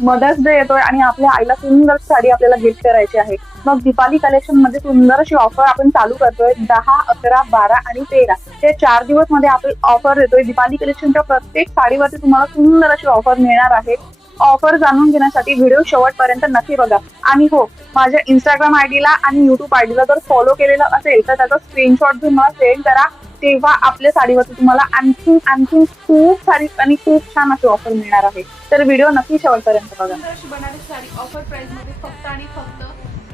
Mother's day येतोय आणि आपल्या आईला सुंदर साडी आपल्याला गिफ्ट करायची आहे. मग दीपाली कलेक्शन मध्ये सुंदर अशी ऑफर आपण चालू करतोय. 10, 11, 12 आणि 13 हे 4 दिवस मध्ये आपण ऑफर देतोय. दीपाली कलेक्शनच्या प्रत्येक साडीवरती तुम्हाला सुंदर अशी ऑफर मिळणार आहे. ऑफर जाणून घेण्यासाठी व्हिडिओ शेवटपर्यंत नक्की बघा. आणि हो, माझ्या इंस्टाग्राम आयडीला आणि युट्यूब आयडीला जर फॉलो केलेलं असेल तर त्याचा स्क्रीनशॉट घेऊन मला सेंड करा. तेव्हा आपल्या साडीवरती तुम्हाला आणखी आणखी खूप सारी आणि खूप छान अशी ऑफर मिळणार आहे. तर व्हिडिओ नक्की शेवटपर्यंत बघा. सुंदर अशी बनारसी साडी ऑफर प्राइस मध्ये फक्त आणि फक्त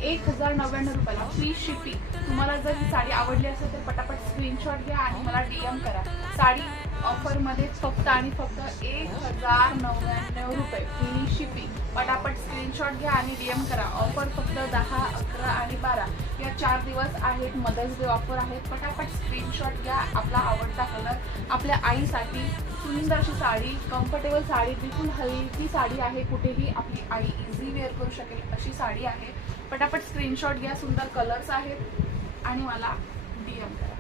1099 रुपयाला फ्री शिपिंग. तुम्हाला जर ही साडी आवडली असेल तर पटापट स्क्रीनशॉट घ्या आणि मला DM करा. साडी ऑफर मध्ये फक्त आणि फक्त 1099 रुपये फ्री शिपिंग. पटापट स्क्रीनशॉट घ्या आणि DM करा. ऑफर फक्त 10, 11 आणि 12 या 4 दिवस आहेत. मदर्स डे ऑफर आहेत. पटापट स्क्रीनशॉट घ्या. आपला आवडता कलर आपल्या आईसाठी सुंदर अशी साडी, कम्फर्टेबल साडी, बिलकुल हलकी साडी आहे. कुठेही आपली आई इझी वेअर करू शकेल अशी साडी आहे. पटापट स्क्रीनशॉट घ्या. सुंदर कलर्स आहेत आणि मला DM करा.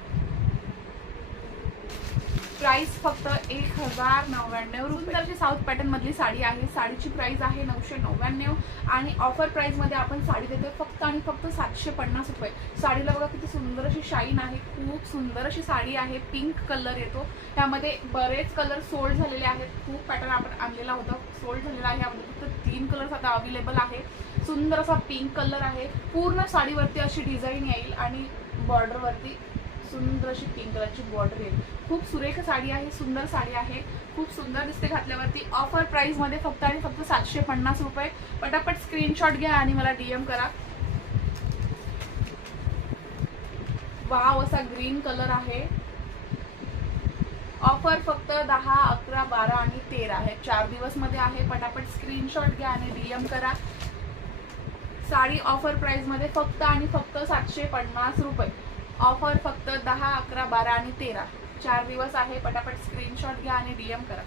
प्राइस फक्त 1099 रुपये. सुंदर अशी साऊथ पॅटर्न मधली साडी आहे. साडीची प्राइस आहे 999 आणि ऑफर प्राइस मध्ये आपण साडी देतोय फक्त आणि फक्त 750 रुपये. साडीला बघा किती सुंदर अशी शाईन आहे. खूप सुंदर अशी साडी आहे. पिंक कलर येतो. त्यामध्ये बरेच कलर सोल्ड झालेले आहेत. खूप पॅटर्न आपण आणलेला होता, सोल्ड झालेला आहे. यामध्ये फक्त 3 कलर्स आता अवेलेबल आहे. सुंदर असा पिंक कलर आहे. पूर्ण साडीवरती अशी डिझाईन येईल आणि बॉर्डरवरती सुंदर अशी पिंक कलरची बॉर्डर येईल. खूप सुरेख साडी आहे. सुंदर साडी आहे. खूप सुंदर दिसते घातल्यावरती. ऑफर प्राइस मध्ये फक्त आणि फक्त 750 रुपये. पटापट स्क्रीनशॉट घ्या आणि मला DM करा. वाव असा ग्रीन कलर आहे. ऑफर फक्त 10, 11, 12 आणि 13 आहे. 4 दिवस मध्ये आहे. पटापट स्क्रीनशॉट घ्या आणि DM करा. साडी ऑफर प्राइस मध्ये फक्त आणि फक्त 750 रुपये. ऑफर फक्त 10, 11, 12 आणि 13 4 दिवस आहे. पटापट स्क्रीनशॉट घ्या आणि DM करा.